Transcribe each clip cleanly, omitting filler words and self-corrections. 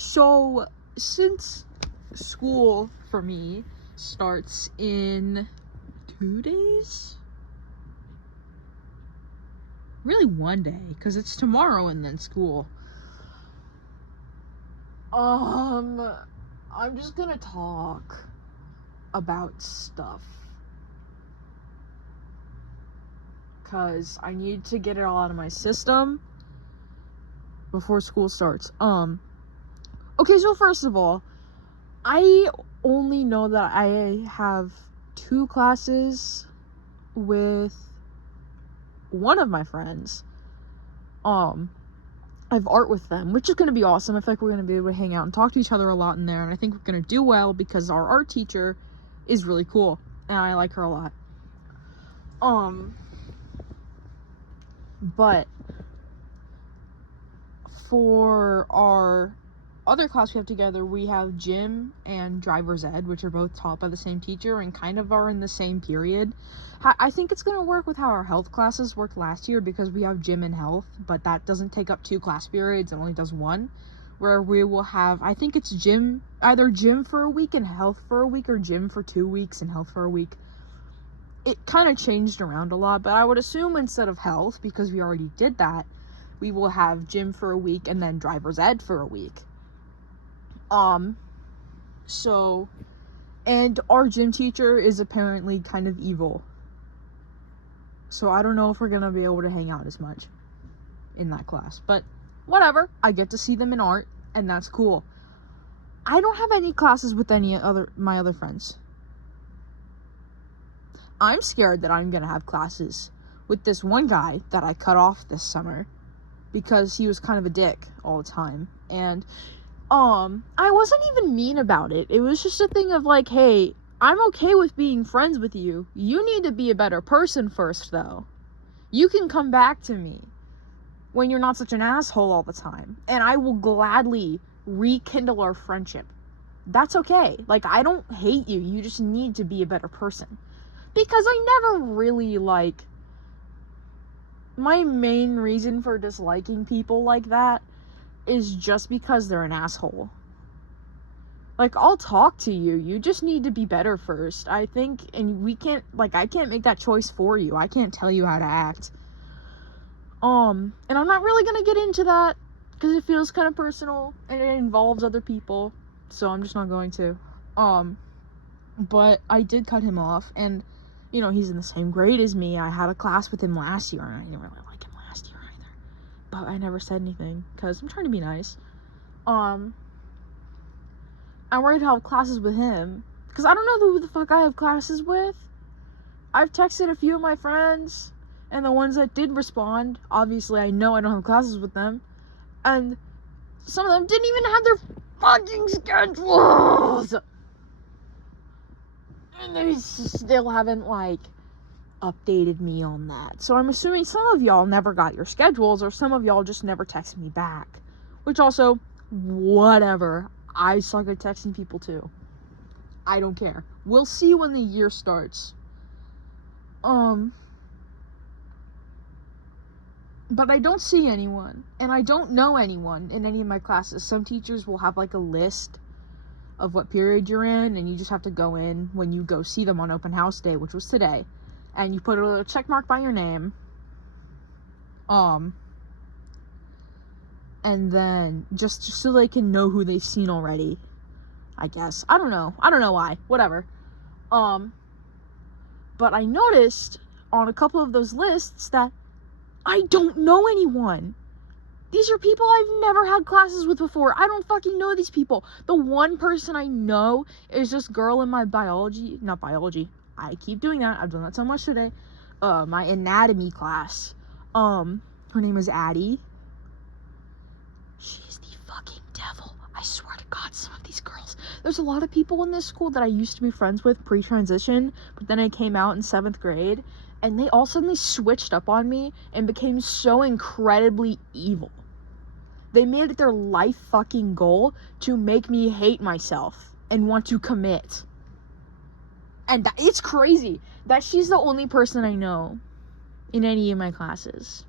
So, since school for me starts in 2 days? Really 1 day, because it's tomorrow and then school. I'm just gonna talk about stuff. Because I need to get it all out of my system before school starts. Okay, so first of all, I only know that I have 2 classes with one of my friends. I have art with them, which is going to be awesome. I feel like we're going to be able to hang out and talk to each other a lot in there, and I think we're going to do well because our art teacher is really cool, and I like her a lot. But for our other class we have together, we have gym and driver's ed, which are both taught by the same teacher and kind of are in the same period. I think it's going to work with how our health classes worked last year, because we have gym and health, but that doesn't take up 2 class periods, it only does 1, where we will have, I think it's either gym for a week and health for a week, or gym for 2 weeks and health for a week. It kind of changed around a lot, but I would assume instead of health, because we already did that, we will have gym for a week and then driver's ed for a week. And our gym teacher is apparently kind of evil. So I don't know if we're gonna be able to hang out as much in that class. But whatever, I get to see them in art, and that's cool. I don't have any classes with my other friends. I'm scared that I'm gonna have classes with this one guy that I cut off this summer because he was kind of a dick all the time. And I wasn't even mean about it. It was just a thing of like, hey, I'm okay with being friends with you. You need to be a better person first, though. You can come back to me when you're not such an asshole all the time, and I will gladly rekindle our friendship. That's okay. Like, I don't hate you. You just need to be a better person. Because I never really, my main reason for disliking people like that is just because they're an asshole. Like, I'll talk to you. You just need to be better first, I think. And I can't make that choice for you. I can't tell you how to act. And I'm not really gonna get into that because it feels kind of personal and it involves other people. So I'm just not going to. But I did cut him off, and, he's in the same grade as me. I had a class with him last year, and I didn't really like him last year either. But I never said anything because I'm trying to be nice. I'm worried to have classes with him because I don't know who the fuck I have classes with. I've texted a few of my friends, and the ones that did respond, obviously I know I don't have classes with them, and some of them didn't even have their fucking schedules, and they still haven't updated me on that. So I'm assuming some of y'all never got your schedules, or some of y'all just never texted me back, which also, whatever. I suck at texting people too. I don't care. We'll see when the year starts. But I don't see anyone, and I don't know anyone in any of my classes. Some teachers will have a list of what period you're in, and you just have to go in when you go see them on open house day, which was today, and you put a little check mark by your name. And then just so they can know who they've seen already, I guess. I don't know why. Whatever. But I noticed on a couple of those lists that I don't know anyone. These are people I've never had classes with before. I don't fucking know these people. The one person I know is this girl in my not biology. I keep doing that. I've done that so much today. My anatomy class. Her name is Addie. She is the fucking devil. I swear to God, some of these girls. There's a lot of people in this school that I used to be friends with pre-transition, but then I came out in 7th grade, and they all suddenly switched up on me and became so incredibly evil. They made it their life fucking goal to make me hate myself and want to commit. And it's crazy that she's the only person I know in any of my classes,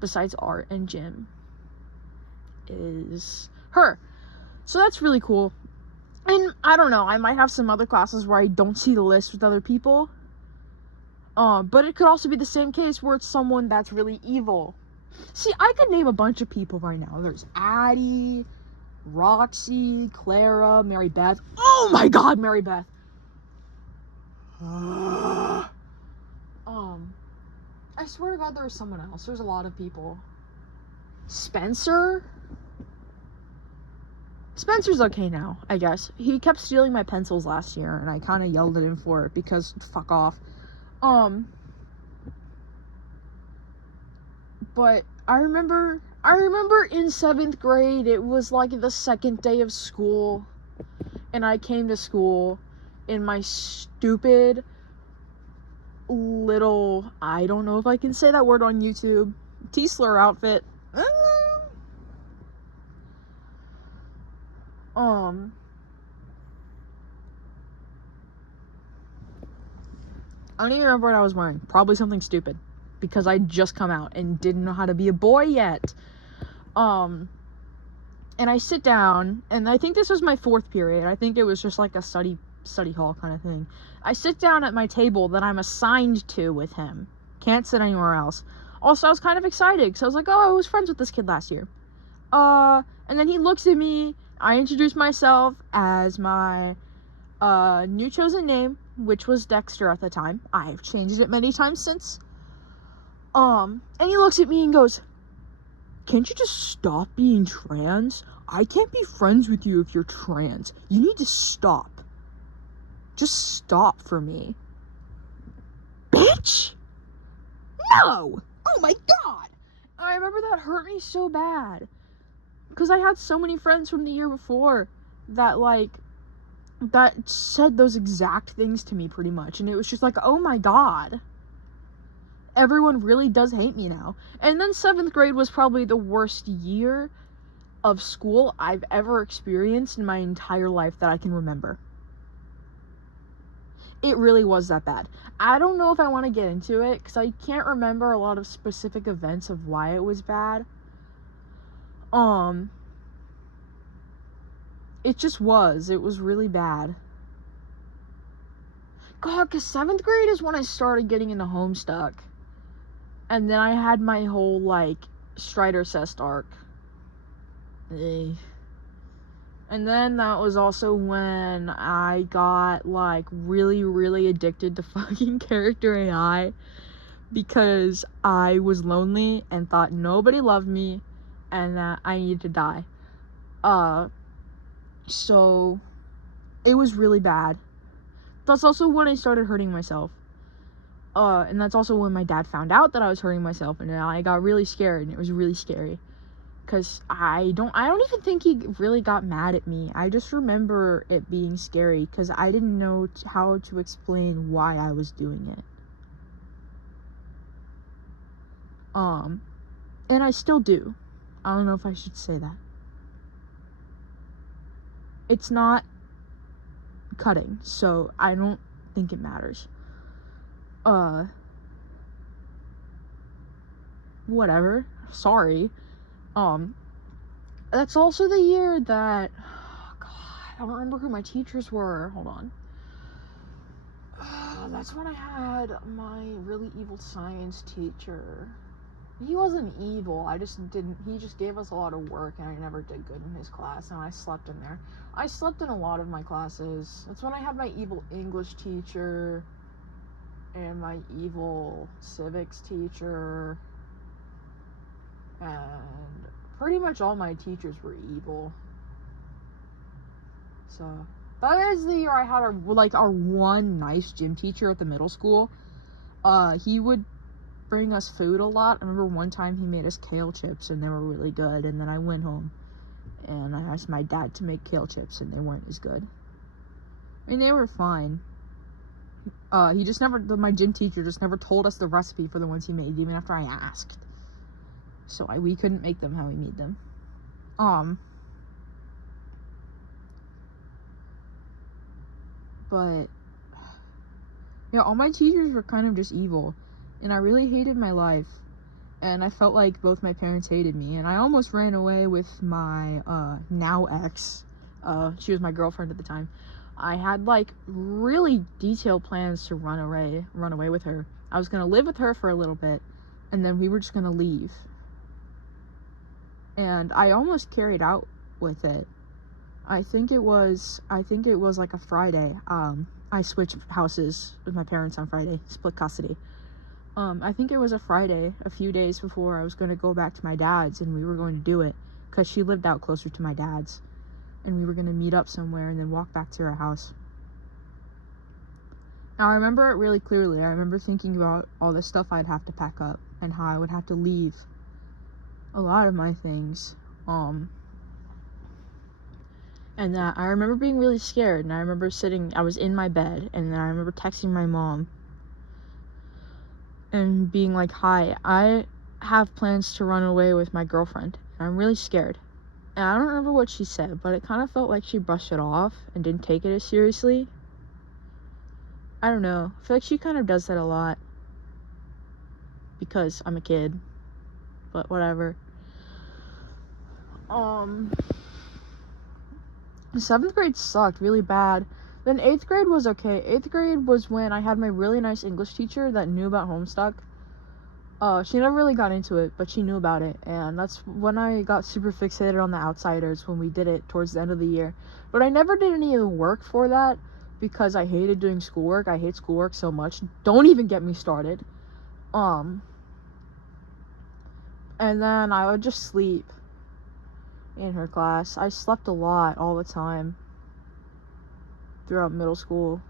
besides art and gym. Is her. So that's really cool. And I don't know, I might have some other classes where I don't see the list with other people. But it could also be the same case where it's someone that's really evil. See, I could name a bunch of people right now. There's Addie, Roxy, Clara, Mary Beth. Oh my god, Mary Beth. I swear to god there was someone else. There's a lot of people. Spencer's okay now, I guess. He kept stealing my pencils last year, and I kind of yelled at him for it because fuck off. But I remember in 7th grade, it was like the second day of school, and I came to school in my stupid little, I don't know if I can say that word on YouTube, T-slur outfit. I don't even remember what I was wearing. Probably something stupid, because I'd just come out and didn't know how to be a boy yet. And I sit down, and I think this was my 4th period. I think it was just like a study hall kind of thing. I sit down at my table that I'm assigned to with him. Can't sit anywhere else. Also, I was kind of excited, because I was like, oh, I was friends with this kid last year. And then he looks at me. I introduce myself as my new chosen name, which was Dexter at the time. I've changed it many times since. And he looks at me and goes, can't you just stop being trans? I can't be friends with you if you're trans. You need to stop. Just stop for me. Bitch! No! Oh my god! I remember that hurt me so bad. Because I had so many friends from the year before that, like, that said those exact things to me pretty much. And it was just like, oh my god. Everyone really does hate me now. And then 7th grade was probably the worst year of school I've ever experienced in my entire life that I can remember. It really was that bad. I don't know if I want to get into it, because I can't remember a lot of specific events of why it was bad. It just was. It was really bad. God, because 7th grade is when I started getting into Homestuck. And then I had my whole, like, Strider Cest arc. And then that was also when I got, like, really, really addicted to fucking character AI. Because I was lonely and thought nobody loved me and that I needed to die. So it was really bad. That's also when I started hurting myself. And that's also when my dad found out that I was hurting myself, and I got really scared, and it was really scary. Cause I don't even think he really got mad at me. I just remember it being scary, cause I didn't know how to explain why I was doing it. And I still do. I don't know if I should say that. It's not cutting, so I don't think it matters. Whatever. Sorry. That's also the year that, oh God, I don't remember who my teachers were. Hold on. That's when I had my really evil science teacher. He wasn't evil, he just gave us a lot of work, and I never did good in his class, and I slept in there. I slept in a lot of my classes. That's when I had my evil English teacher, and my evil civics teacher, and pretty much all my teachers were evil. So, that is the year I had our one nice gym teacher at the middle school. He would bring us food a lot. I remember one time he made us kale chips, and they were really good, and then I went home and I asked my dad to make kale chips, and they weren't as good. I mean, they were fine. My gym teacher just never told us the recipe for the ones he made, even after I asked. So we couldn't make them how he made them. But yeah, all my teachers were kind of just evil. And I really hated my life. and I felt like both my parents hated me, and I almost ran away with my now ex. She was my girlfriend at the time. I had like really detailed plans to run away with her. I was gonna live with her for a little bit, and then we were just gonna leave. And I almost carried out with it. I think it was like a Friday. I switched houses with my parents on Friday, split custody. I think it was a Friday, a few days before I was going to go back to my dad's, and we were going to do it because she lived out closer to my dad's, and we were going to meet up somewhere and then walk back to her house. Now I remember it really clearly. I remember thinking about all the stuff I'd have to pack up and how I would have to leave a lot of my things. And that I remember being really scared, and I remember I was in my bed, and then I remember texting my mom and being like, hi, I have plans to run away with my girlfriend, and I'm really scared. And I don't remember what she said, but it kind of felt like she brushed it off and didn't take it as seriously. I don't know. I feel like she kind of does that a lot because I'm a kid, but whatever. 7th grade sucked really bad. Then 8th grade was okay. 8th grade was when I had my really nice English teacher that knew about Homestuck. She never really got into it, but she knew about it, and that's when I got super fixated on The Outsiders when we did it towards the end of the year. But I never did any of the work for that because I hated doing schoolwork. I hate schoolwork so much. Don't even get me started. And then I would just sleep in her class. I slept a lot all the time throughout middle school.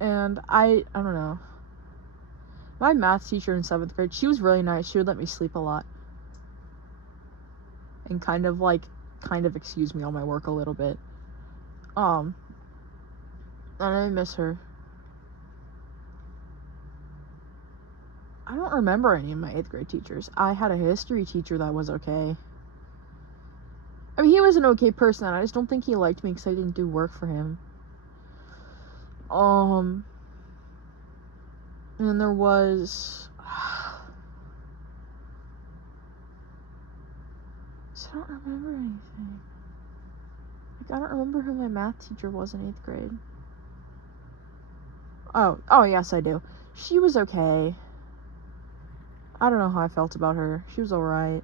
And I don't know. My math teacher in 7th grade, she was really nice. She would let me sleep a lot. And kind of excuse me on my work a little bit. And I miss her. I don't remember any of my 8th grade teachers. I had a history teacher that was okay. I mean, he was an okay person. I just don't think he liked me because I didn't do work for him. And then there was... I don't remember anything. Like, I don't remember who my math teacher was in 8th grade. Oh, yes, I do. She was okay. I don't know how I felt about her. She was alright.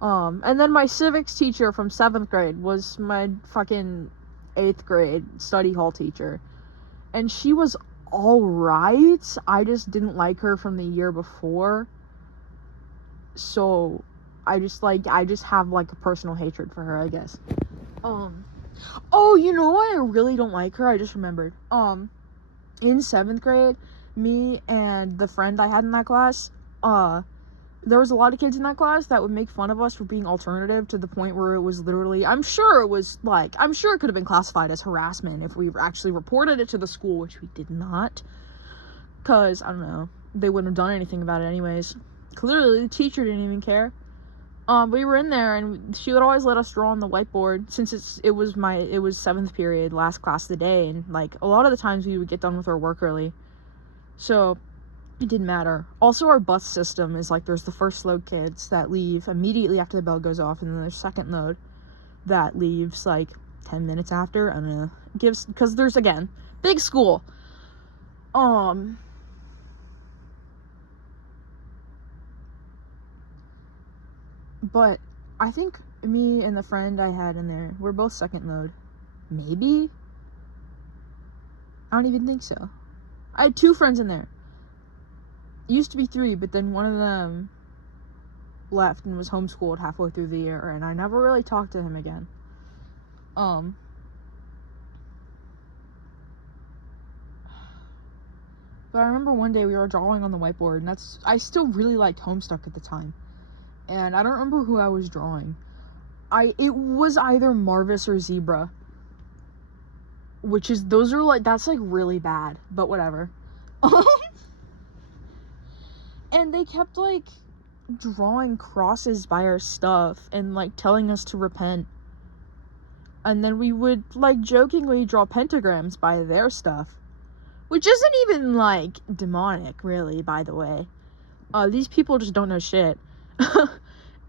And then my civics teacher from 7th grade was my fucking 8th grade study hall teacher. And she was alright. I just didn't like her from the year before. So, I just have, like, a personal hatred for her, I guess. Oh, you know why I really don't like her? I just remembered. In 7th grade, me and the friend I had in that class, there was a lot of kids in that class that would make fun of us for being alternative to the point where it was literally, I'm sure it could have been classified as harassment if we actually reported it to the school, which we did not. Because, I don't know, they wouldn't have done anything about it anyways. Clearly, the teacher didn't even care. We were in there, and she would always let us draw on the whiteboard, since it was 7th period, last class of the day, and, like, a lot of the times we would get done with our work early. So... it didn't matter. Also, our bus system is like, there's the first load kids that leave immediately after the bell goes off, and then there's second load that leaves like 10 minutes after. I don't know. Because there's, again, big school. But I think me and the friend I had in there, we're both second load. Maybe? I don't even think so. I had 2 friends in there. It used to be 3, but then one of them left and was homeschooled halfway through the year, and I never really talked to him again. But I remember one day we were drawing on the whiteboard, and I still really liked Homestuck at the time. And I don't remember who I was drawing. It was either Marvis or Zebra. That's like really bad, but whatever. And they kept like drawing crosses by our stuff and like telling us to repent. And then we would like jokingly draw pentagrams by their stuff, which isn't even like demonic really, by the way. These people just don't know shit.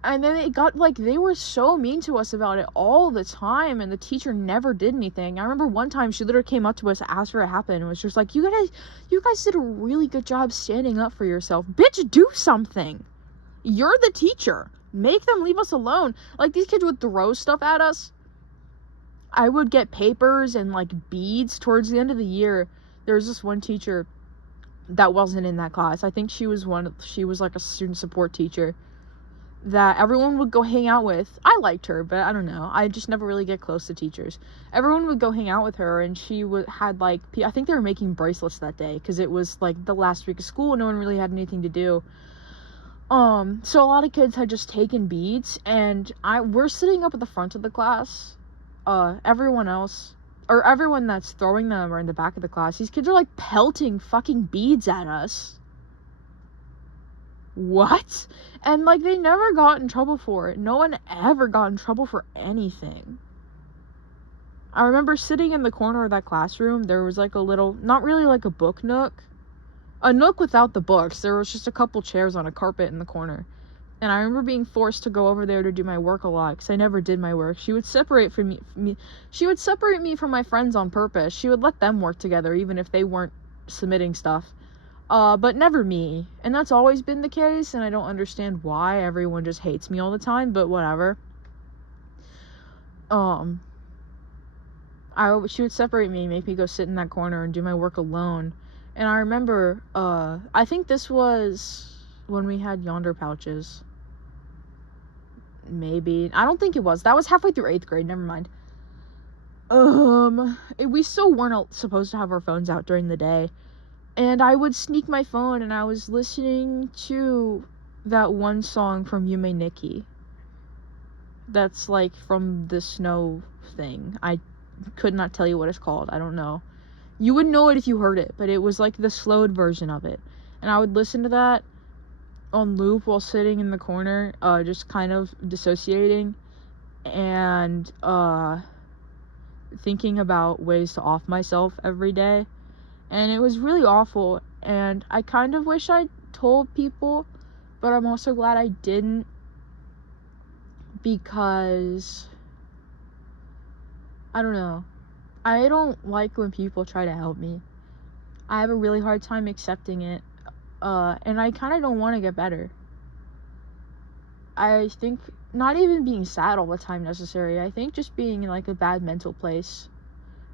And then it got, like, they were so mean to us about it all the time, and the teacher never did anything. I remember one time she literally came up to us, asked what happened, and was just like, you guys did a really good job standing up for yourself. Bitch, do something. You're the teacher. Make them leave us alone. Like, these kids would throw stuff at us. I would get papers and, like, beads towards the end of the year. There was this one teacher that wasn't in that class. I think she was like a student support teacher that everyone would go hang out with. I liked her, but I don't know. I just never really get close to teachers. Everyone would go hang out with her, and she had, like, I think they were making bracelets that day, because it was, like, the last week of school, and no one really had anything to do. So a lot of kids had just taken beads, and we're sitting up at the front of the class. Everyone else, or everyone that's throwing them are in the back of the class. These kids are, like, pelting fucking beads at us. What? And, like, they never got in trouble for it. No one ever got in trouble for anything. I remember sitting in the corner of that classroom. There was, like, a little, not really like a book nook. A nook without the books. There was just a couple chairs on a carpet in the corner. And I remember being forced to go over there to do my work a lot, because I never did my work. She would separate me. She would separate me from my friends on purpose. She would let them work together, even if they weren't submitting stuff. But never me. And that's always been the case, and I don't understand why everyone just hates me all the time, but whatever. She would separate me, make me go sit in that corner and do my work alone. And I remember, I think this was when we had yonder pouches. Maybe. I don't think it was. That was halfway through 8th grade, never mind. We still weren't supposed to have our phones out during the day. And I would sneak my phone, and I was listening to that one song from Yume Nikki. That's, like, from the snow thing. I could not tell you what it's called. I don't know. You would know it if you heard it, but it was, like, the slowed version of it. And I would listen to that on loop while sitting in the corner, just kind of dissociating and thinking about ways to off myself every day. And it was really awful, and I kind of wish I told people, but I'm also glad I didn't, because I don't know. I don't like when people try to help me. I have a really hard time accepting it, and I kind of don't want to get better. I think not even being sad all the time necessary. I think just being in, like, a bad mental place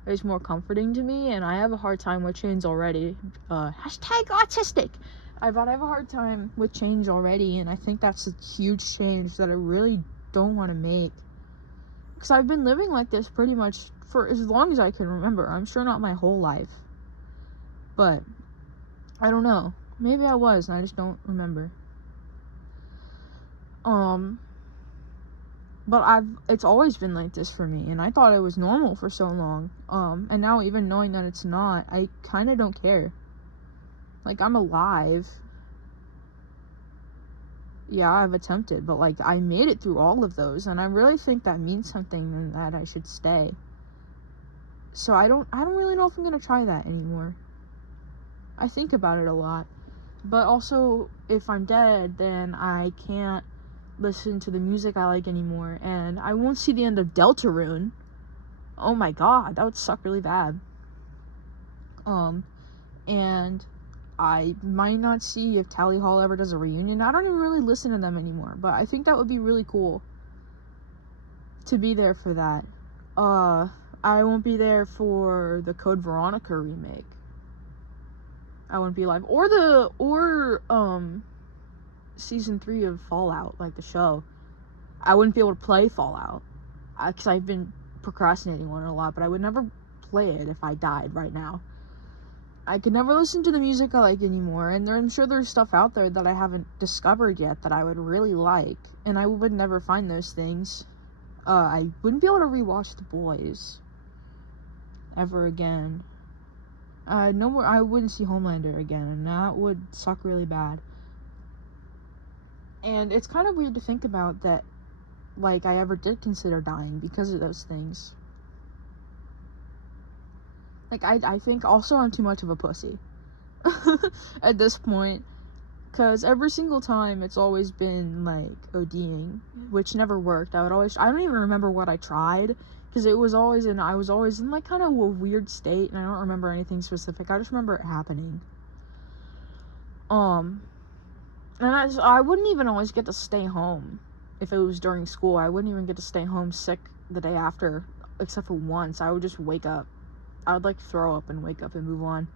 is more comforting to me, and I have a hard time with change already. Hashtag autistic. I have a hard time with change already, and I think that's a huge change that I really don't want to make. Because I've been living like this pretty much for as long as I can remember. I'm sure not my whole life. But I don't know. Maybe I was, and I just don't remember. But it's always been like this for me, and I thought it was normal for so long. And now, even knowing that it's not, I kind of don't care. Like, I'm alive. Yeah, I've attempted, but, like, I made it through all of those, and I really think that means something, and that I should stay. So I don't really know if I'm gonna try that anymore. I think about it a lot. But also, if I'm dead, then I can't listen to the music I like anymore, and I won't see the end of Deltarune. Oh my god, that would suck really bad. And I might not see if Tally Hall ever does a reunion. I don't even really listen to them anymore, but I think that would be really cool to be there for that. I won't be there for the Code Veronica remake. I wouldn't be alive. Or season 3 of Fallout, like the show. I wouldn't be able to play Fallout, because I've been procrastinating on it a lot, but I would never play it if I died right now. I could never listen to the music I like anymore, and I'm sure there's stuff out there that I haven't discovered yet that I would really like, and I would never find those things. I wouldn't be able to rewatch The Boys ever again. No more. I wouldn't see Homelander again, and that would suck really bad. And it's kind of weird to think about that, like, I ever did consider dying because of those things. Like, I think also I'm too much of a pussy at this point. Because every single time it's always been like ODing, which never worked. I don't even remember what I tried, because I was always in like kind of a weird state, and I don't remember anything specific. I just remember it happening. And I wouldn't even always get to stay home if it was during school. I wouldn't even get to stay home sick the day after, except for once. I would just wake up. I would like throw up and wake up and move on.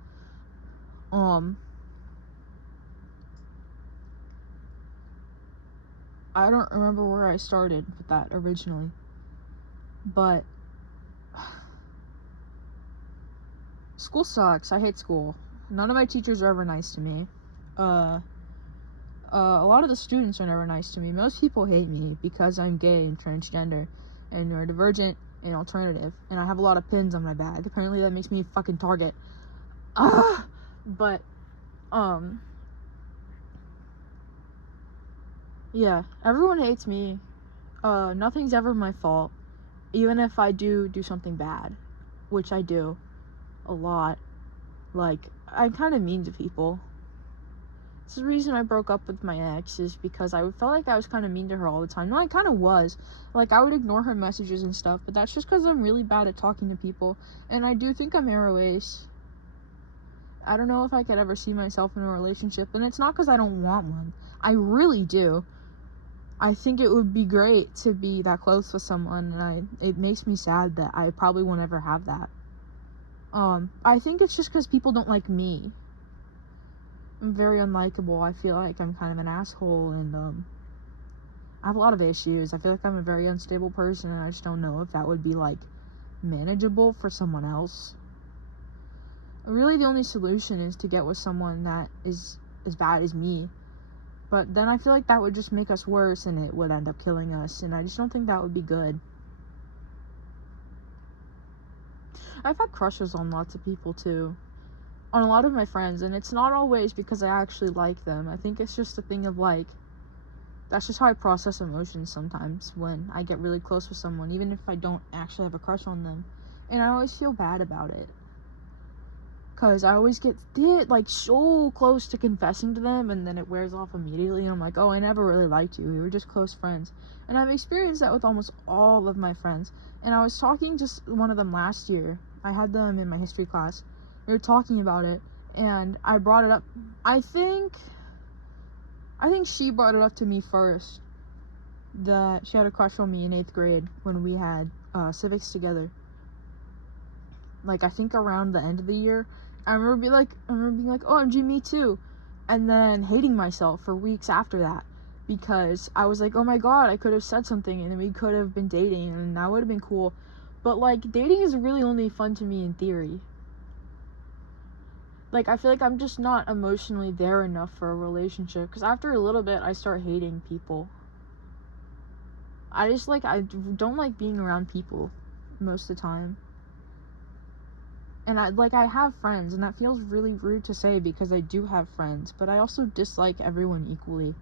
I don't remember where I started with that originally, but school sucks. I hate school. None of my teachers are ever nice to me. A lot of the students are never nice to me. Most people hate me because I'm gay and transgender and neurodivergent and alternative, and I have a lot of pins on my bag. Apparently that makes me a fucking target. But yeah, everyone hates me. Nothing's ever my fault, even if I do something bad, which I do a lot. Like, I'm kind of mean to people. It's the reason I broke up with my ex, is because I felt like I was kind of mean to her all the time. No, I kind of was. Like, I would ignore her messages and stuff, but that's just because I'm really bad at talking to people, and I do think I'm aroace. I don't know if I could ever see myself in a relationship, and it's not because I don't want one. I really do. I think it would be great to be that close with someone, and it makes me sad that I probably won't ever have that. I think it's just because people don't like me. I'm very unlikable. I feel like I'm kind of an asshole, and I have a lot of issues. I feel like I'm a very unstable person, and I just don't know if that would be like manageable for someone else. Really, the only solution is to get with someone that is as bad as me. But then I feel like that would just make us worse, and it would end up killing us, and I just don't think that would be good. I've had crushes on lots of people too. On a lot of my friends, and it's not always because I actually like them. I think it's just a thing of like, that's just how I process emotions sometimes when I get really close with someone, even if I don't actually have a crush on them. And I always feel bad about it, because I always get like so close to confessing to them, and then it wears off immediately, and I'm like, oh, I never really liked you, we were just close friends. And I've experienced that with almost all of my friends. And I was talking to one of them last year. I had them in my history class. We were talking about it, and I brought it up. I think she brought it up to me first, that she had a crush on me in 8th grade when we had civics together. Like, I think around the end of the year. I remember being like, OMG, me too. And then hating myself for weeks after that, because I was like, oh my god, I could have said something, and then we could have been dating, and that would have been cool. But like, dating is really only fun to me in theory. Like, I feel like I'm just not emotionally there enough for a relationship, because after a little bit, I start hating people. I don't like being around people most of the time. And I have friends, and that feels really rude to say because I do have friends, but I also dislike everyone equally.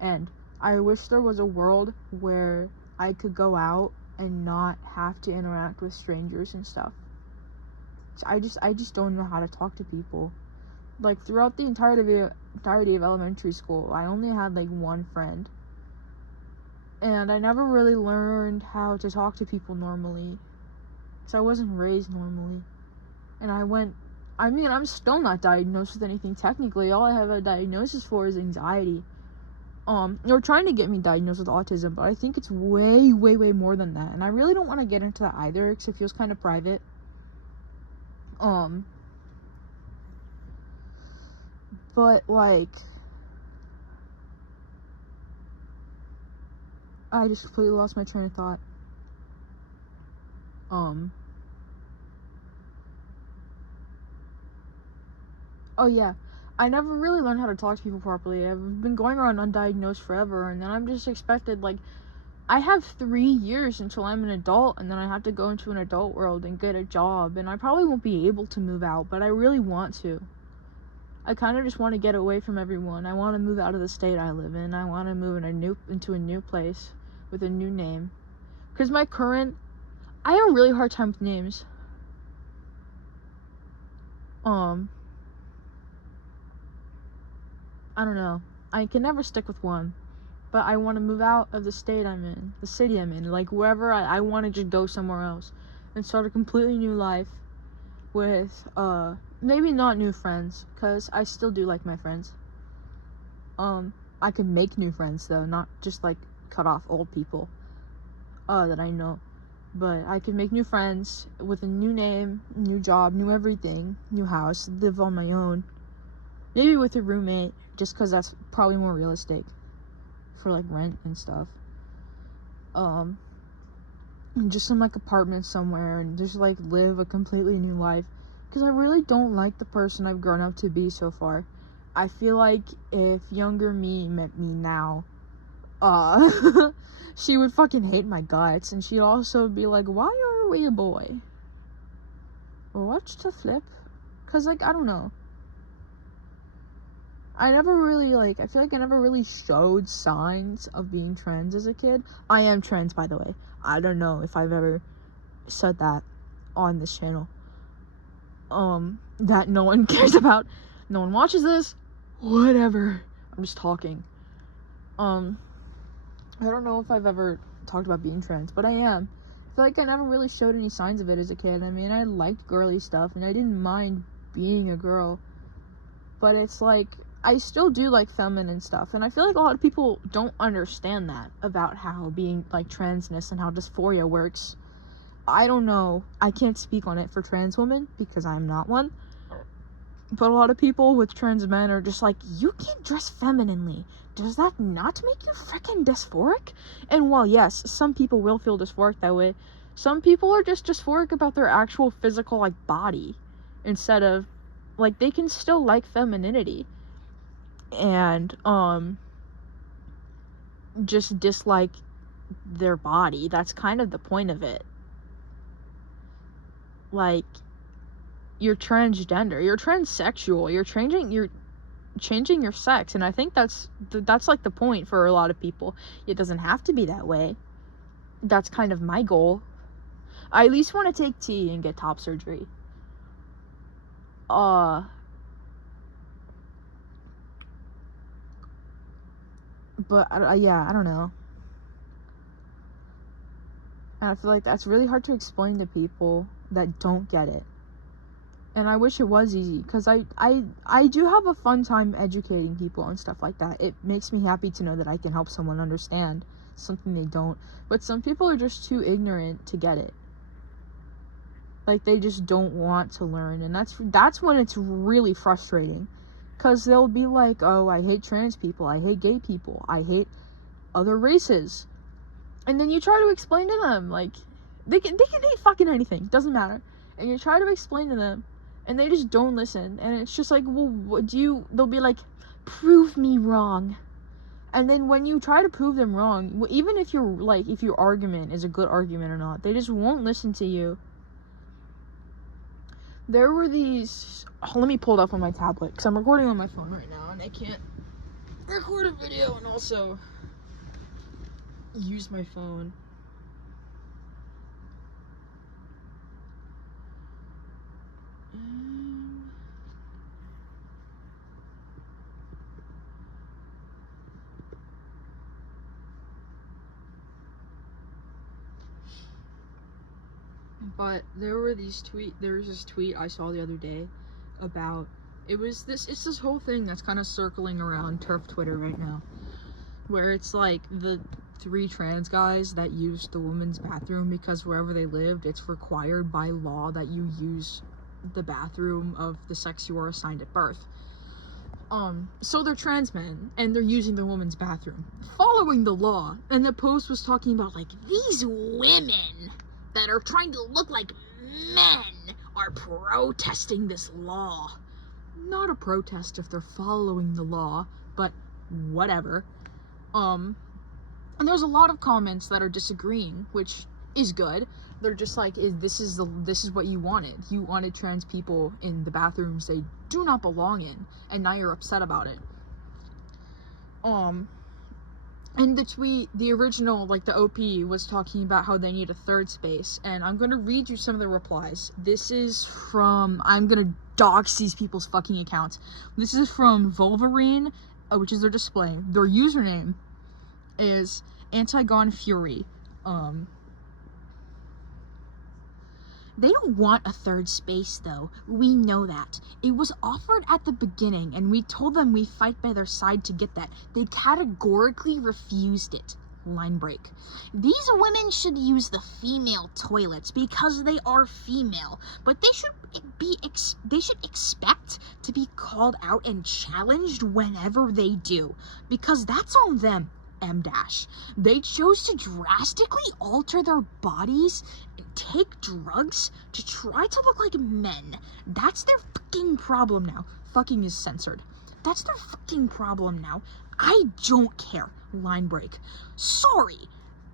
And I wish there was a world where I could go out and not have to interact with strangers and stuff. I just don't know how to talk to people. Like, throughout the entirety of elementary school, I only had like one friend. And I never really learned how to talk to people normally, because I wasn't raised normally. And I'm still not diagnosed with anything technically. All I have a diagnosis for is anxiety. They're trying to get me diagnosed with autism, but I think it's way, way, way more than that. And I really don't want to get into that either, because it feels kind of private. But like, I just completely lost my train of thought. Oh yeah, I never really learned how to talk to people properly. I've been going around undiagnosed forever, and then I'm just expected, like, I have 3 years until I'm an adult, and then I have to go into an adult world and get a job, and I probably won't be able to move out, but I really want to. I kind of just want to get away from everyone. I want to move out of the state I live in. I want to move into a new place with a new name. Because I have a really hard time with names. I don't know. I can never stick with one. But I want to move out of the state I'm in, the city I'm in, like wherever I want to just go somewhere else and start a completely new life with, maybe not new friends, because I still do like my friends. I could make new friends though, not just like cut off old people, that I know. But I could make new friends with a new name, new job, new everything, new house, live on my own. Maybe with a roommate, just because that's probably more realistic for like rent and stuff. And just some like apartment somewhere and just like live a completely new life, because I really don't like the person I've grown up to be so far. I feel like if younger me met me now, she would fucking hate my guts, and she'd also be like, why are we a boy? Watch the flip. Because like, I don't know, I feel like I never really showed signs of being trans as a kid. I am trans, by the way. I don't know if I've ever said that on this channel. That no one cares about. No one watches this. Whatever. I'm just talking. I don't know if I've ever talked about being trans, but I am. I feel like I never really showed any signs of it as a kid. I mean, I liked girly stuff, and I didn't mind being a girl. But it's like, I still do like feminine stuff, and I feel like a lot of people don't understand that about how being like transness and how dysphoria works. I don't know, I can't speak on it for trans women because I'm not one, but a lot of people with trans men are just like, you can't dress femininely, does that not make you freaking dysphoric? And while yes, some people will feel dysphoric that way, some people are just dysphoric about their actual physical like body, instead of like, they can still like femininity and just dislike their body. That's kind of the point of it. Like, you're transgender, you're transsexual, you're changing your sex, and I think that's like the point for a lot of people. It doesn't have to be that way. That's kind of my goal. I at least want to take T and get top surgery. But yeah, I don't know. And I feel like that's really hard to explain to people that don't get it. And I wish it was easy, because I do have a fun time educating people and stuff like that. It makes me happy to know that I can help someone understand something they don't. But some people are just too ignorant to get it. Like, they just don't want to learn, and that's when it's really frustrating. Because they'll be like, oh, I hate trans people, I hate gay people, I hate other races. And then you try to explain to them, like, they can hate fucking anything, doesn't matter. And you try to explain to them, and they just don't listen. And it's just like, well, what they'll be like, prove me wrong. And then when you try to prove them wrong, even if if your argument is a good argument or not, they just won't listen to you. There were these, let me pull it up on my tablet, because I'm recording on my phone right now, and I can't record a video and also use my phone. But there was this tweet I saw the other day about, it's this whole thing that's kind of circling around TERF Twitter right now, where it's like the 3 trans guys that used the women's bathroom because wherever they lived, it's required by law that you use the bathroom of the sex you are assigned at birth. So they're trans men, and they're using the woman's bathroom, following the law. And the post was talking about, like, these women that are trying to look like men are protesting this law. Not a protest if they're following the law, but whatever. And there's a lot of comments that are disagreeing, which is good. They're just like, this is what you wanted. You wanted trans people in the bathrooms they do not belong in, and now you're upset about it. And the tweet, the original, like the OP, was talking about how they need a third space, and I'm gonna read you some of the replies. This is from, I'm gonna dox these people's fucking accounts. This is from Wolverine which is their display. Their username is Antigone Fury. They don't want a third space, though. We know that. It was offered at the beginning, and we told them we fight by their side to get that. They categorically refused it. Line break. These women should use the female toilets because they are female, but they should expect to be called out and challenged whenever they do, because that's on them. M dash. They chose to drastically alter their bodies and take drugs to try to look like men. That's their fucking problem now. Fucking is censored. That's their fucking problem now. I don't care. Line break. Sorry.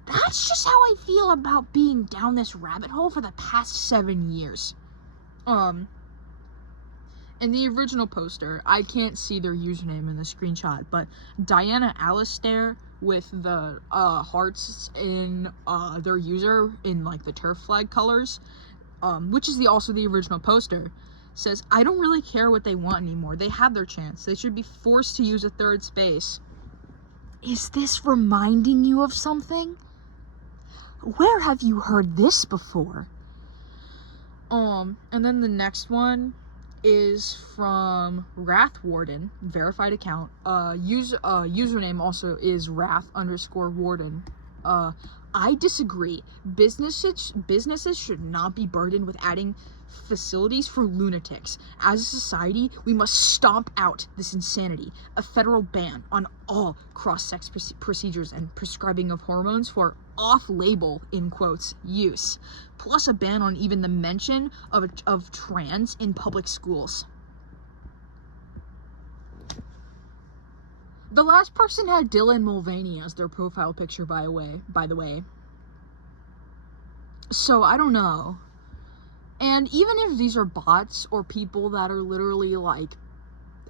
That's just how I feel about being down this rabbit hole for the past 7 years. In the original poster, I can't see their username in the screenshot, but Diana Alistair with the hearts in their user in like the turf flag colors, which is also the original poster, says, I don't really care what they want anymore. They have their chance. They should be forced to use a third space. Is this reminding you of something? Where have you heard this before? And then the next one is from Wrath Warden, verified account. Username also is Wrath_Warden. I disagree. Businesses should not be burdened with adding facilities for lunatics. As a society, we must stomp out this insanity. A federal ban on all cross-sex procedures and prescribing of hormones for off-label, in quotes, use. Plus a ban on even the mention of trans in public schools. The last person had Dylan Mulvaney as their profile picture, by the way. So, I don't know. And even if these are bots or people that are literally, like,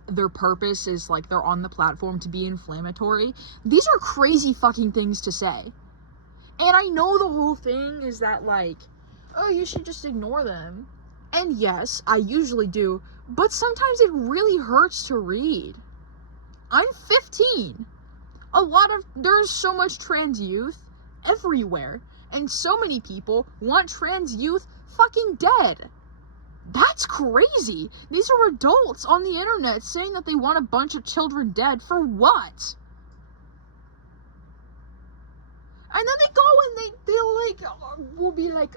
their purpose is, like, they're on the platform to be inflammatory, these are crazy fucking things to say. And I know the whole thing is that, like, oh, you should just ignore them. And yes, I usually do, but sometimes it really hurts to read. I'm 15. There's so much trans youth everywhere, and so many people want trans youth fucking dead. That's crazy. These are adults on the internet saying that they want a bunch of children dead for what? And then they go and they will be like,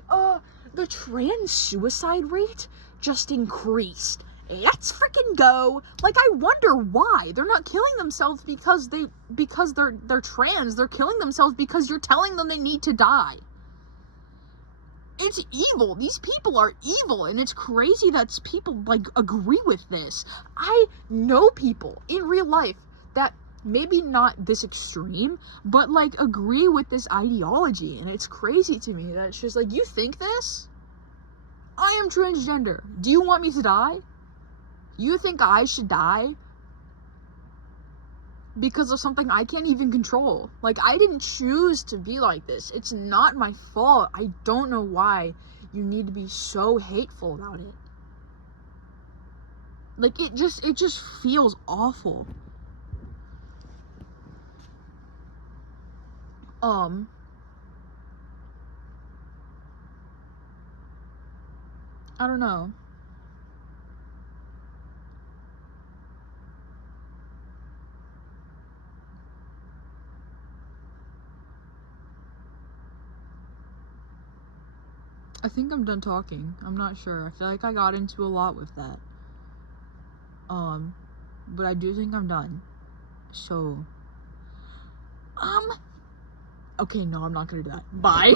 the trans suicide rate just increased. Let's freaking go. Like, I wonder why. They're not killing themselves because they're trans. They're killing themselves because you're telling them they need to die. It's evil. These people are evil, and it's crazy that people, like, agree with this. I know people in real life that maybe not this extreme, but, like, agree with this ideology, and it's crazy to me that it's just like, you think this? I am transgender. Do you want me to die? You think I should die because of something I can't even control? Like, I didn't choose to be like this. It's not my fault. I don't know why you need to be so hateful about it. Like, it just feels awful. I don't know. I think I'm done talking. I'm not sure. I feel like I got into a lot with that. But I do think I'm done. So, okay, no, I'm not gonna do that. Bye.